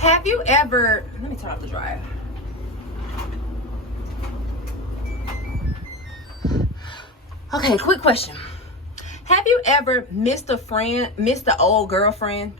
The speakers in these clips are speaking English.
Have you ever, let me turn off the dryer. Okay, quick question. Have you ever missed the old girlfriend,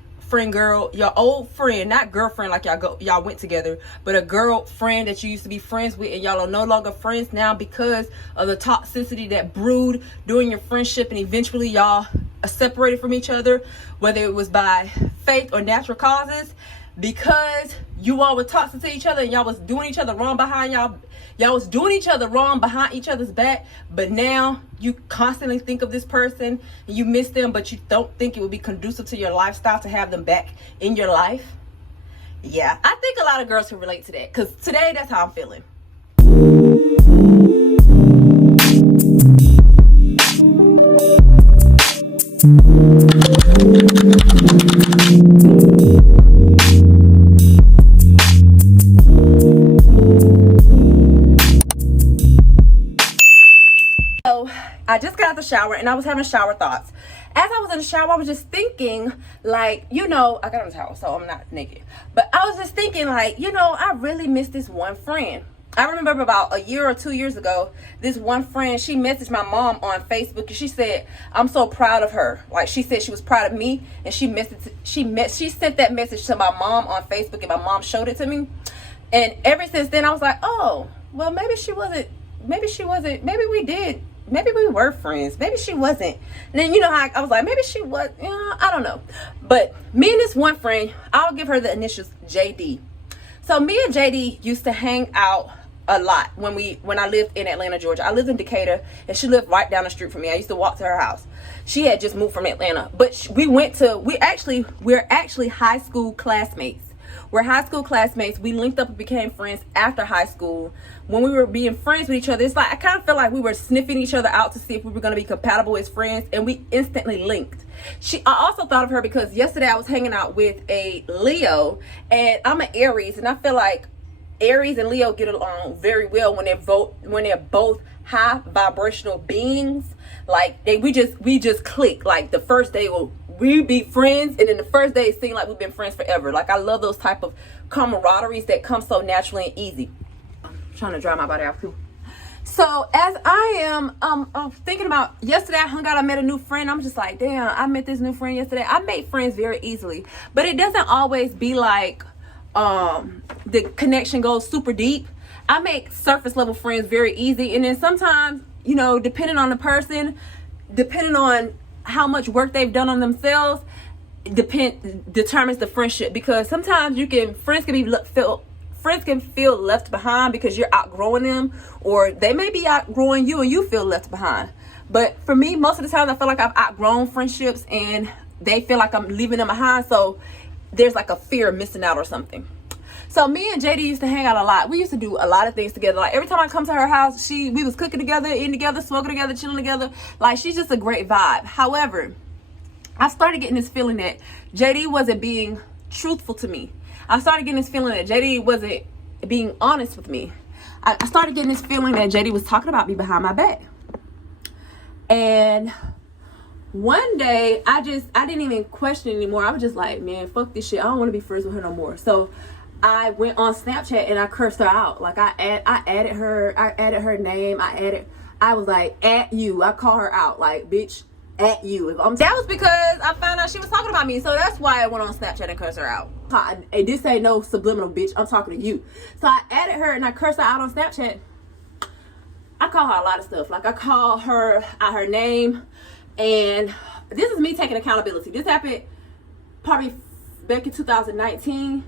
girl, your old friend, not girlfriend like y'all went together, but a girlfriend that you used to be friends with and y'all are no longer friends now because of the toxicity that brewed during your friendship and eventually y'all are separated from each other, whether it was by fate or natural causes, because you all were toxic to each other and y'all was doing each other wrong behind y'all was doing each other wrong behind each other's back, but now you constantly think of this person and you miss them, but you don't think it would be conducive to your lifestyle to have them back in your life? Yeah, I think a lot of girls can relate to that, because today that's how I'm feeling. I just got out the shower and I was having shower thoughts. As I was in the shower, I was just thinking, like, I got on the towel, so I'm not naked. But I was just thinking, like, I really miss this one friend. I remember about a year or 2 years ago, this one friend, she messaged my mom on Facebook and she said, I'm so proud of her. Like, she said she was proud of me, and she sent that message to my mom on Facebook, and my mom showed it to me. And ever since then, I was like, oh, well, maybe we were friends. Maybe she wasn't. And then, how I was like, maybe she was, I don't know. But me and this one friend, I'll give her the initials JD. So me and JD used to hang out a lot when I lived in Atlanta, Georgia. I lived in Decatur and she lived right down the street from me. I used to walk to her house. She had just moved from Atlanta, but we're actually high school classmates. We're high school classmates. We linked up and became friends after high school. When we were being friends with each other, it's like I kind of feel like we were sniffing each other out to see if we were going to be compatible as friends, and we instantly linked. I also thought of her because yesterday I was hanging out with a Leo, and I'm an Aries, and I feel like Aries and Leo get along very well when they're both high vibrational beings. Like we just click. Like the first day we be friends, and then the first day it seemed like we've been friends forever. Like I love those type of camaraderies that come so naturally and easy. I'm trying to dry my body off too. So as I am thinking about yesterday, I hung out, I met a new friend. I'm just like, damn, I met this new friend yesterday. I made friends very easily, but it doesn't always be like the connection goes super deep. I make surface level friends very easy, and then sometimes, depending on the person, depending on how much work they've done on themselves, determines the friendship. Because sometimes friends can feel left behind because you're outgrowing them, or they may be outgrowing you and you feel left behind. But for me, most of the time I feel like I've outgrown friendships and they feel like I'm leaving them behind, so there's like a fear of missing out or something. So me and JD used to hang out a lot. We used to do a lot of things together. Like every time I come to her house, we was cooking together, eating together, smoking together, chilling together. Like she's just a great vibe. However, I started getting this feeling that JD wasn't being truthful to me. I started getting this feeling that JD wasn't being honest with me. I started getting this feeling that JD was talking about me behind my back. And one day, I didn't even question anymore. I was just like, man, fuck this shit. I don't want to be friends with her no more. So I went on Snapchat and I cursed her out. Like I added her name. I was like, at you. I call her out. Like, bitch, at you. That was because I found out she was talking about me. So that's why I went on Snapchat and cursed her out. And this ain't no subliminal, bitch. I'm talking to you. So I added her and I cursed her out on Snapchat. I call her a lot of stuff. Like I call her out her name. And this is me taking accountability. This happened probably back in 2019.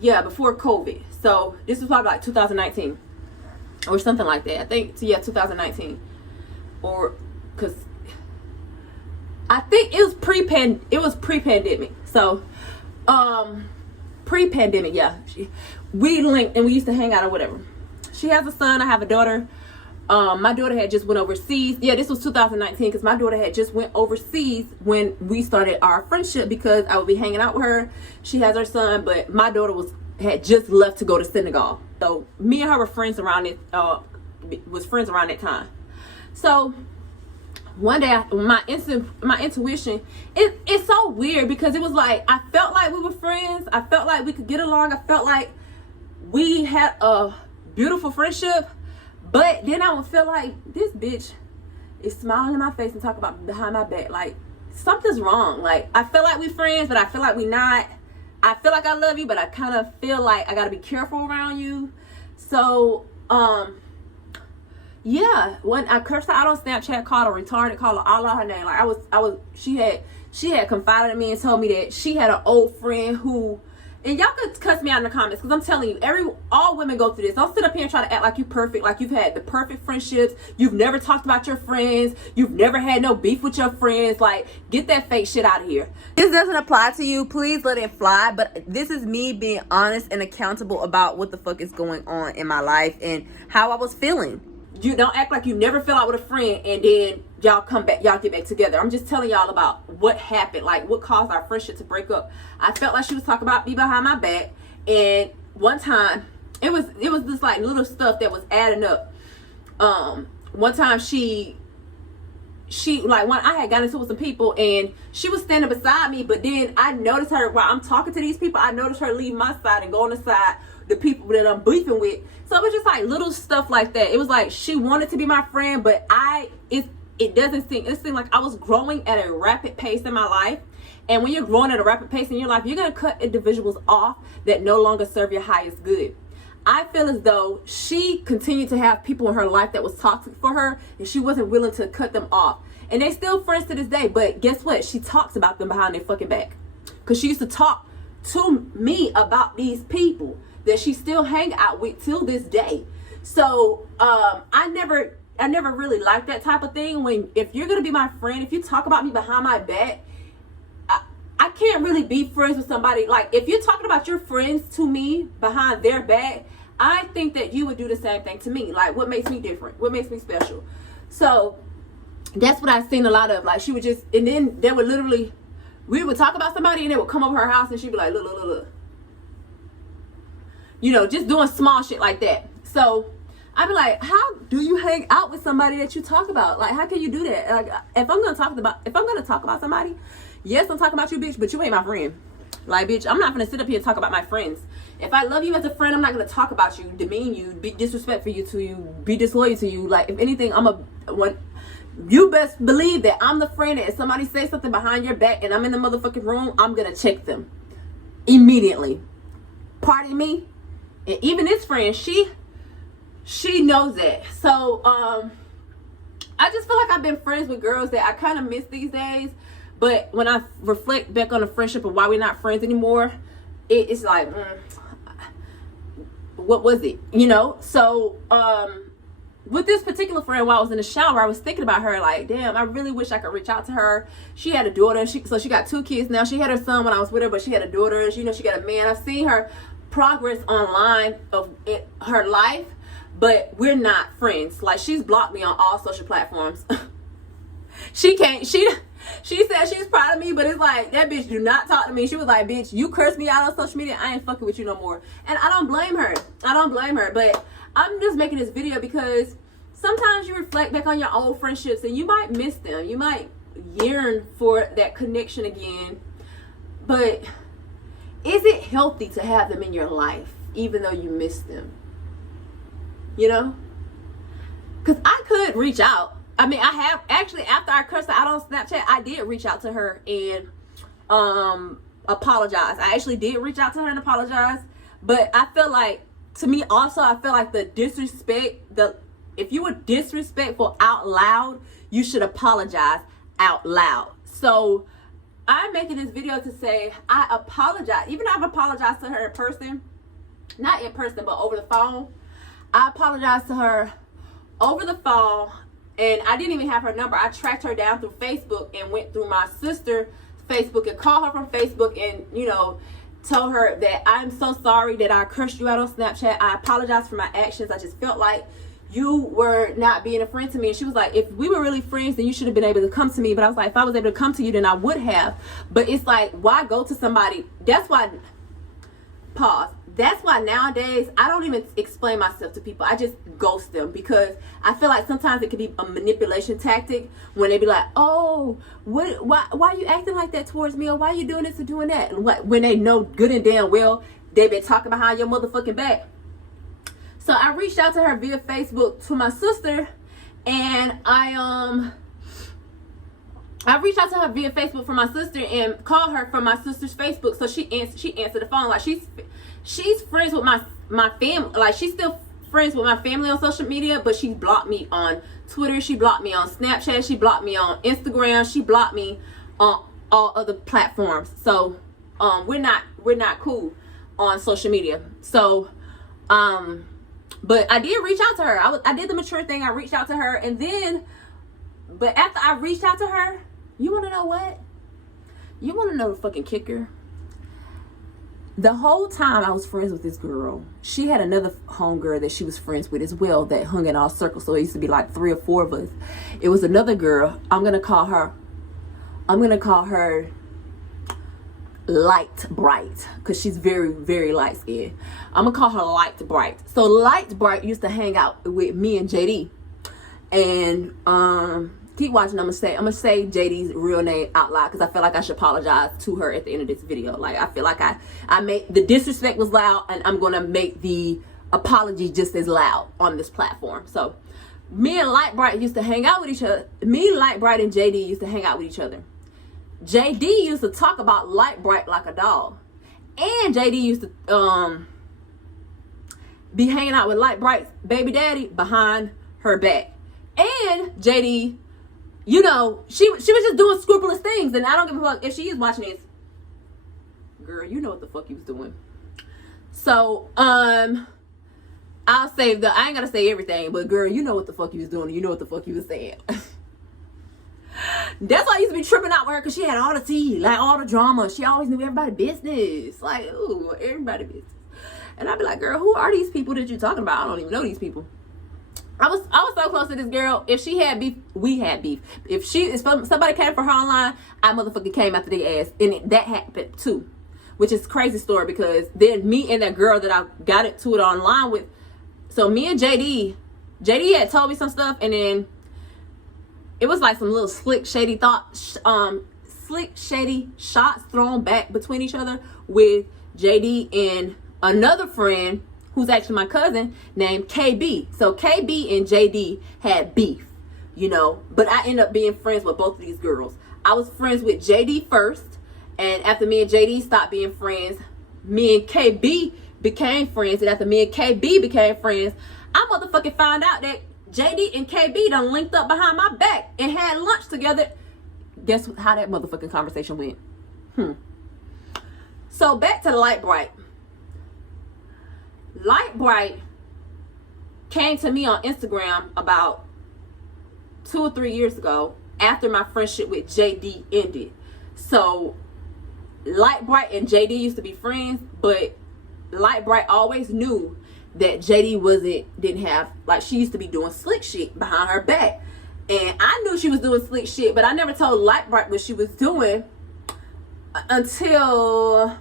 Yeah, before COVID. So this was probably like 2019 or something like that. I think, yeah, 2019. Or, because I think it was pre-pandemic. So, pre-pandemic, yeah. We linked and we used to hang out or whatever. She has a son, I have a daughter. My daughter had just went overseas. Yeah, this was 2019 because my daughter had just went overseas when we started our friendship, because I would be hanging out with her. She has her son, but my daughter had just left to go to Senegal. So me and her were friends around that time. So one day my intuition, it's so weird because it was like I felt like we were friends, I felt like we could get along, I felt like we had a beautiful friendship, but then I would feel like this bitch is smiling in my face and talking about behind my back. Like something's wrong. Like I feel like we friends, but I feel like we not. I feel like I love you, but I kind of feel like I gotta be careful around you. So yeah, when I cursed her out on Snapchat, called her retarded, called her all out her name. Like she had confided in me and told me that she had an old friend who, and y'all could cuss me out in the comments because I'm telling you, all women go through this. Don't sit up here and try to act like you perfect, like you've had the perfect friendships. You've never talked about your friends. You've never had no beef with your friends. Like, get that fake shit out of here. This doesn't apply to you. Please let it fly. But this is me being honest and accountable about what the fuck is going on in my life and how I was feeling. You don't act like you never fell out with a friend and then y'all get back together. I'm just telling y'all about what happened, like what caused our friendship to break up. I felt like she was talking about me behind my back, and one time it was this like little stuff that was adding up. One time she like, when I had gotten into it with some people and she was standing beside me, but then I noticed her while I'm talking to these people, I noticed her leave my side and go on the side the people that I'm beefing with. So it was just like little stuff like that. It was like she wanted to be my friend, but it seemed like I was growing at a rapid pace in my life. And when you're growing at a rapid pace in your life, you're going to cut individuals off that no longer serve your highest good. I feel as though she continued to have people in her life that was toxic for her, and she wasn't willing to cut them off. And they still friends to this day, but guess what? She talks about them behind their fucking back. Because she used to talk to me about these people that she still hang out with till this day. So I never really liked that type of thing. If you're gonna be my friend, if you talk about me behind my back, I can't really be friends with somebody. Like, if you're talking about your friends to me behind their back, I think that you would do the same thing to me. Like, what makes me different? What makes me special? So that's what I've seen a lot of. Like, she would just, and then they would literally, we would talk about somebody and they would come over her house and she'd be like, look. You know, just doing small shit like that. So I'd be like, how do you hang out with somebody that you talk about? Like, how can you do that? Like, if I'm gonna talk about somebody, yes, I'm talking about you, bitch, but you ain't my friend. Like, bitch, I'm not gonna sit up here and talk about my friends. If I love you as a friend, I'm not gonna talk about you, demean you, be disrespectful to you, be disloyal to you. Like, if anything, you best believe that I'm the friend that if somebody says something behind your back and I'm in the motherfucking room, I'm gonna check them immediately. Pardon me. And even this friend, she knows that. So I just feel like I've been friends with girls that I kind of miss these days. But when I reflect back on the friendship and why we're not friends anymore, it's like, what was it? You know? So with this particular friend, while I was in the shower, I was thinking about her. Like, damn, I really wish I could reach out to her. She had a daughter. So she got 2 kids now. She had her son when I was with her, but she had a daughter. You know, she got a man. I've seen her progress online of her life, but we're not friends. Like, she's blocked me on all social platforms. She said she's proud of me, but it's like, that bitch do not talk to me. She was like, bitch, you curse me out on social media, I ain't fucking with you no more. And I don't blame her. But I'm just making this video because sometimes you reflect back on your old friendships and you might miss them. You might yearn for that connection again, but is it healthy to have them in your life even though you miss them? You know? Because I could reach out. I mean, I have actually, after I cursed her out on Snapchat, I did reach out to her and apologize. I actually did reach out to her and apologize. But I feel like, to me also, I feel like the disrespect, if you were disrespectful out loud, you should apologize out loud. So I'm making this video to say I apologize. Even though I've apologized to her in person, not in person, but over the phone. I apologized to her over the phone, and I didn't even have her number. I tracked her down through Facebook and went through my sister's Facebook and called her from Facebook and, you know, told her that I'm so sorry that I cursed you out on Snapchat. I apologize for my actions. I just felt like you were not being a friend to me. And she was like, if we were really friends, then you should have been able to come to me. But I was like, if I was able to come to you, then I would have. But it's like, why go to somebody? That's why, pause. that's why nowadays I don't even explain myself to people. I just ghost them, because I feel like sometimes it can be a manipulation tactic when they be like, oh, why are you acting like that towards me, or why are you doing this or doing that, and when they know good and damn well they been talking behind your motherfucking back. So I reached out to her via Facebook to my sister, and I reached out to her via Facebook for my sister and called her from my sister's Facebook. So she answered the phone. Like, she's friends with my family. Like, she's still friends with my family on social media, but she blocked me on Twitter. She blocked me on Snapchat. She blocked me on Instagram. She blocked me on all other platforms. So we're not cool on social media. So but I did reach out to her. I did the mature thing. I reached out to her, and then, but after I reached out to her, you want to know what? You want to know the fucking kicker? The whole time I was friends with this girl, she had another homegirl that she was friends with as well that hung in our circle. So it used to be like 3 or 4 of us. It was another girl. I'm going to call her Light Bright, because she's very, very light skinned. I'm going to call her Light Bright. So Light Bright used to hang out with me and JD. And keep watching. I'm gonna say JD's real name out loud, because I feel like I should apologize to her at the end of this video. Like, I feel like I made the disrespect was loud, and I'm gonna make the apology just as loud on this platform. So me and Light Bright used to hang out with each other. Me, Light Bright, and JD used to hang out with each other. JD used to talk about Light Bright like a dog, and JD used to be hanging out with Light Bright's baby daddy behind her back. And JD, you know, she was just doing scrupulous things, and I don't give a fuck if she is watching this. Girl, you know what the fuck you was doing. So, I ain't gonna say everything, but girl, you know what the fuck you was doing, and you know what the fuck you was saying. That's why I used to be tripping out with her, because she had all the tea, like all the drama. She always knew everybody's business. Like, ooh, everybody's business. And I'd be like, girl, who are these people that you're talking about? I don't even know these people. I was so close to this girl. If she had beef, we had beef. If somebody came for her online, I motherfucking came after their ass. And that happened too. Which is a crazy story, because then me and that girl that I got into it online with. So me and JD had told me some stuff, and then it was like some little slick, shady shots thrown back between each other with JD and another friend who's actually my cousin named KB. So KB and JD had beef, you know, but I ended up being friends with both of these girls. I was friends with JD first, and after me and JD stopped being friends, me and KB became friends, and after me and KB became friends, I motherfucking found out that JD and KB done linked up behind my back and had lunch together. Guess how that motherfucking conversation went? So back to Light Bright. Light Bright came to me on Instagram about 2 or 3 years ago, after my friendship with JD ended. So Light Bright and JD used to be friends, but Light Bright always knew that JD didn't have, like, she used to be doing slick shit behind her back. And I knew she was doing slick shit, but I never told Light Bright what she was doing until...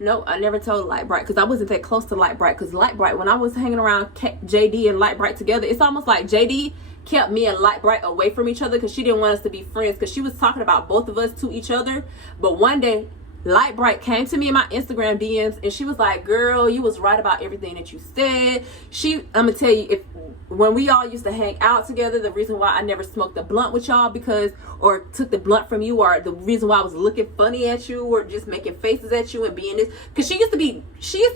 No, I never told Light Bright, because I wasn't that close to Light Bright. Because Light Bright, when I was hanging around JD and Light Bright together, it's almost like JD kept me and Light Bright away from each other, because she didn't want us to be friends, because she was talking about both of us to each other. But one day, Light Bright came to me in my Instagram DMs, and she was like, girl, you was right about everything that you said. I'm gonna tell you, when we all used to hang out together, the reason why I never smoked a blunt with y'all, or took the blunt from you, or the reason why I was looking funny at you, or just making faces at you and being this, because she used to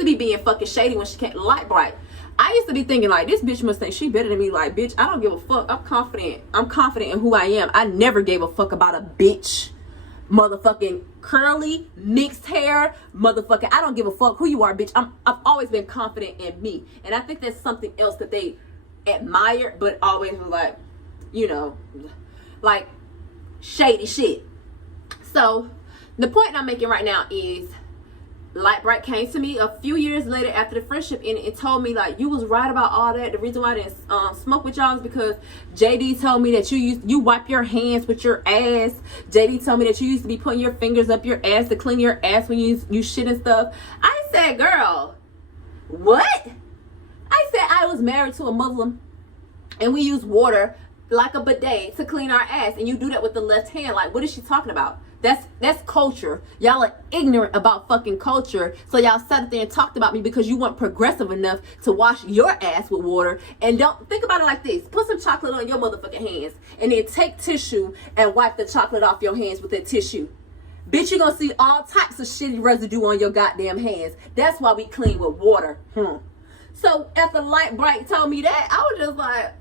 be being fucking shady when she came. Light Bright, I used to be thinking, like, this bitch must think she better than me. Like, bitch, I don't give a fuck. I'm confident in who I am. I never gave a fuck about a bitch. Motherfucking curly, mixed hair, motherfucking, I don't give a fuck who you are, bitch. I've always been confident in me. And I think that's something else that they admire, but always was like, you know, like shady shit. So the point I'm making right now is, Light Bright came to me a few years later after the friendship ended and told me, like, you was right about all that. The reason why I didn't smoke with y'all is because JD told me that you wipe your hands with your ass. JD told me that you used to be putting your fingers up your ass to clean your ass when you shit and stuff. I said, girl, what? I said I was married to a Muslim and we use water like a bidet to clean our ass, and you do that with the left hand. Like, what is she talking about? That's culture. Y'all are ignorant about fucking culture. So y'all sat there and talked about me because you weren't progressive enough to wash your ass with water. And don't think about it like this. Put some chocolate on your motherfucking hands and then take tissue and wipe the chocolate off your hands with that tissue. Bitch, you're gonna see all types of shitty residue on your goddamn hands. That's why we clean with water. So after Light Bright told me that, I was just like,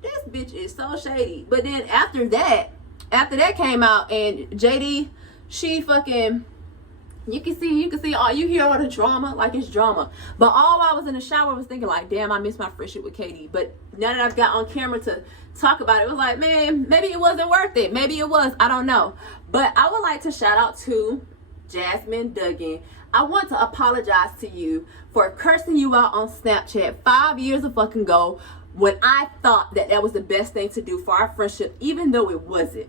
this bitch is so shady. But then after that came out, and JD, she fucking, you can see all, you hear all the drama, like it's drama. But all I was in the shower was thinking like, damn, I miss my friendship with Katie. But now that I've got on camera to talk about it, it was like, man, maybe it wasn't worth it. Maybe it was, I don't know. But I would like to shout out to Jasmine Duggan. I want to apologize to you for cursing you out on Snapchat 5 years ago when I thought that was the best thing to do for our friendship, even though it wasn't.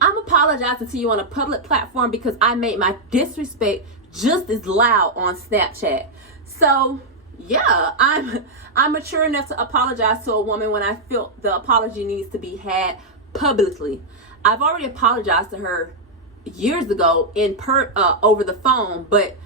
I'm apologizing to you on a public platform because I made my disrespect just as loud on Snapchat. So yeah, I'm mature enough to apologize to a woman when I feel the apology needs to be had publicly. I've already apologized to her years ago over the phone, but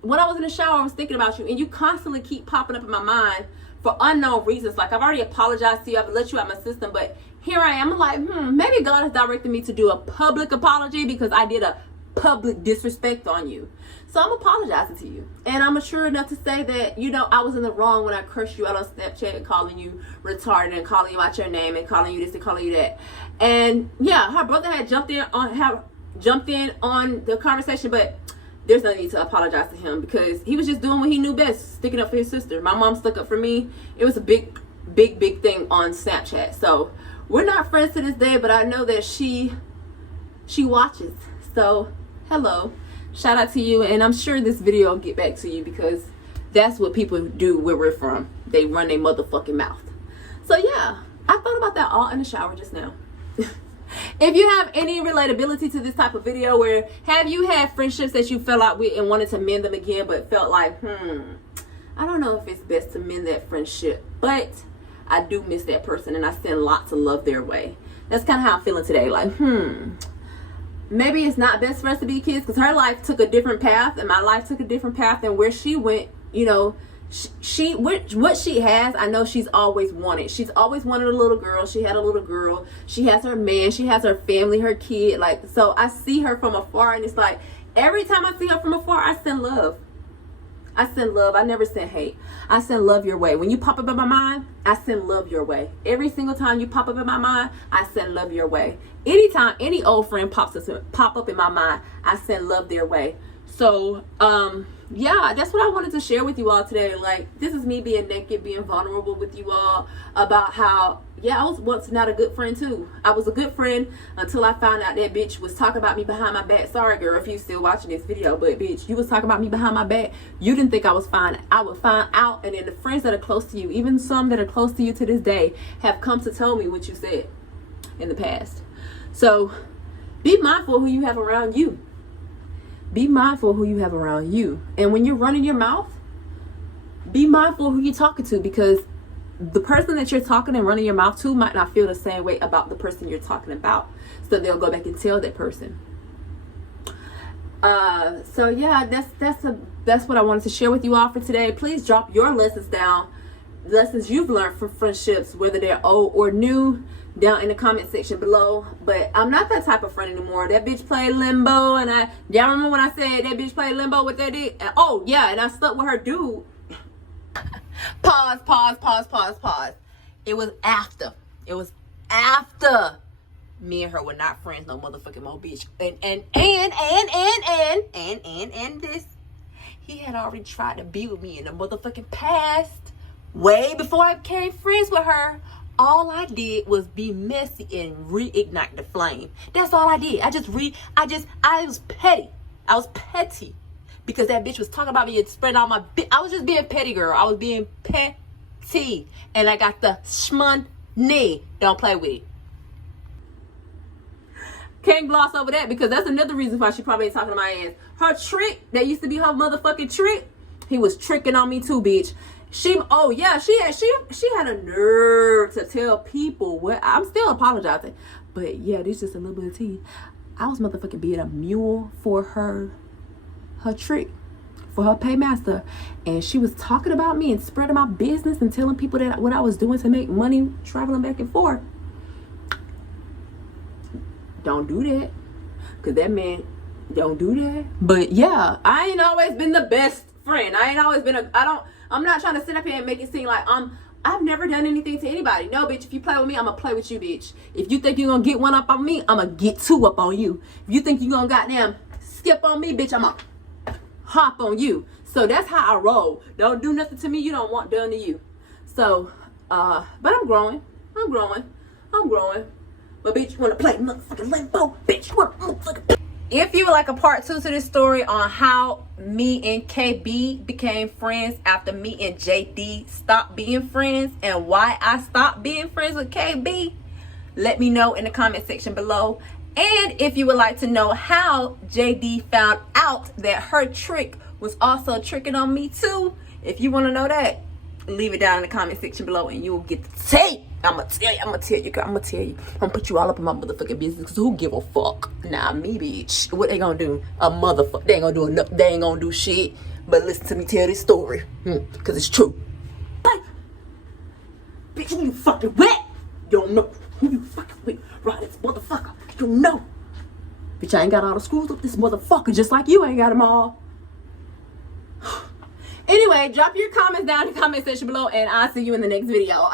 when I was in the shower, I was thinking about you, and you constantly keep popping up in my mind for unknown reasons. Like, I've already apologized to you, I've let you out my system, but here I am. I'm like, maybe God has directed me to do a public apology because I did a public disrespect on you. So I'm apologizing to you, and I'm mature enough to say that, you know, I was in the wrong when I cursed you out on Snapchat and calling you retarded and calling you out your name and calling you this and calling you that. And yeah, her brother had jumped in on the conversation, but there's no need to apologize to him because he was just doing what he knew best, sticking up for his sister. My mom stuck up for me. It was a big thing on Snapchat. So we're not friends to this day, but I know that she watches. So hello, shout out to you, and I'm sure this video will get back to you because that's what people do where we're from. They run their motherfucking mouth. So yeah, I thought about that all in the shower just now. If you have any relatability to this type of video, where have you had friendships that you fell out with and wanted to mend them again, but felt like, I don't know if it's best to mend that friendship, but I do miss that person and I send lots of love their way. That's kind of how I'm feeling today. Like, maybe it's not best for us to be kids because her life took a different path and my life took a different path, and where she went, you know, what she has, I know she's always wanted. She's always wanted a little girl. She had a little girl. She has her man. She has her family, her kid. Like, so I see her from afar, and it's like every time I see her from afar, I send love. I send love. I never send hate. I send love your way. When you pop up in my mind, I send love your way. Every single time you pop up in my mind, I send love your way. Anytime any old friend pop up in my mind, I send love their way. So yeah, that's what I wanted to share with you all today. Like, this is me being naked, being vulnerable with you all about how, yeah, I was once not a good friend too. I was a good friend until I found out that bitch was talking about me behind my back. Sorry girl if you still watching this video, but bitch, you was talking about me behind my back. You didn't think I was fine. I would find out, and then the friends that are close to you, even some that are close to you to this day, have come to tell me what you said in the past. So be mindful of who you have around you. Be mindful of who you have around you. And when you're running your mouth, be mindful of who you're talking to, because the person that you're talking and running your mouth to might not feel the same way about the person you're talking about. So they'll go back and tell that person. So yeah, that's what I wanted to share with you all for today. Please drop your lessons down, lessons you've learned from friendships, whether they're old or new, down in the comment section below. But I'm not that type of friend anymore. That bitch played limbo, and y'all remember when I said that bitch played limbo with that dick? Oh yeah, and I slept with her dude. Pause. It was after me and her were not friends no motherfucking more, bitch. And this, he had already tried to be with me in the motherfucking past, way before I became friends with her. All I did was be messy and reignite the flame. That's all I did. I was petty. because that bitch was talking about me and spreading all my I was just being petty, girl. I was being petty. And I got the shmoney. Don't play with it. Can't gloss over that, because that's another reason why she probably ain't talking to my ass. Her trick, that used to be her motherfucking trick, he was tricking on me too, bitch. She had a nerve to tell people what. I'm still apologizing, but yeah, this is just a little bit of tea. I was motherfucking being a mule for her trick, for her paymaster, and she was talking about me and spreading my business and telling people that what I was doing to make money traveling back and forth. Don't do that, because that man don't do that. But yeah, I ain't always been the best friend. I ain't always been I'm not trying to sit up here and make it seem like I've never done anything to anybody. No, bitch, if you play with me, I'm gonna play with you, bitch. If you think you're gonna get one up on me, I'm gonna get two up on you. If you think you're gonna goddamn skip on me, bitch, I'm gonna hop on you. So that's how I roll. Don't do nothing to me you don't want done to you. So, but I'm growing. But bitch, you wanna play motherfucking limbo? Bitch, you wanna motherfucking... If you would like a part 2 to this story on how me and KB became friends after me and JD stopped being friends, and why I stopped being friends with KB, let me know in the comment section below. And if you would like to know how JD found out that her trick was also tricking on me too, if you want to know that, leave it down in the comment section below and you'll get the tape. I'm gonna tell you. I'm gonna put you all up in my motherfucking business, because who give a fuck? Nah, me, bitch. What they gonna do? A motherfucker. They ain't gonna do enough. They ain't gonna do shit but listen to me tell this story, because it's true. But, bitch, who you fucking with? You don't know who you fucking with. Right, this motherfucker. You don't know. Bitch, I ain't got all the screws up this motherfucker, just like you ain't got them all. Anyway, drop your comments down in the comment section below, and I'll see you in the next video.